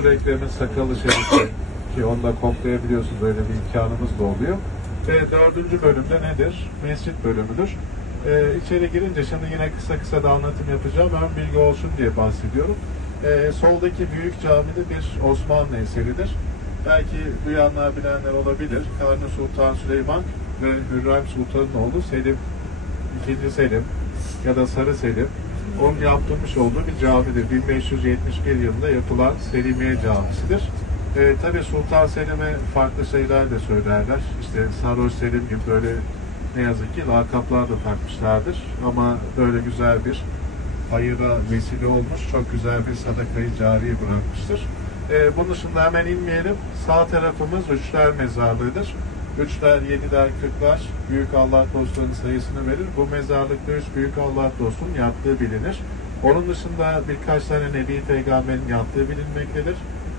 Ekrem'in sakalı şerifi ki onu da koklayabiliyorsunuz. Öyle bir imkanımız da oluyor. Ve dördüncü bölümde nedir? Mescit bölümüdür. Ee, içeri girince şimdi yine kısa kısa da anlatım yapacağım. Ön bilgi olsun diye bahsediyorum. Ee, soldaki büyük camide bir Osmanlı eseridir. Belki duyanlar bilenler olabilir. Kanuni Sultan Süleyman ve Hürrem Sultan'ın oğlu Selim, II. Selim ya da Sarı Selim onun yaptırmış olduğu bir camidir. 1571 yılında yapılan Selimiye Camisi'dir. Ee, Tabi Sultan Selim'e farklı şeyler de söylerler. İşte Sarhoş Selim gibi böyle ne yazık ki lakaplar da takmışlardır. Ama böyle güzel bir hayıra vesile olmuş, çok güzel bir sadakayı cariye bırakmıştır. Ee, bunun dışında hemen inmeyelim. Sağ tarafımız Üçler Mezarlığı'dır. Üçler, yediler, kırklar Büyük Allah dostlarının sayısını verir. Bu mezarlıkta üç Büyük Allah dostunun yattığı bilinir. Onun dışında birkaç tane Nebi Peygamber'in yattığı bilinmektedir.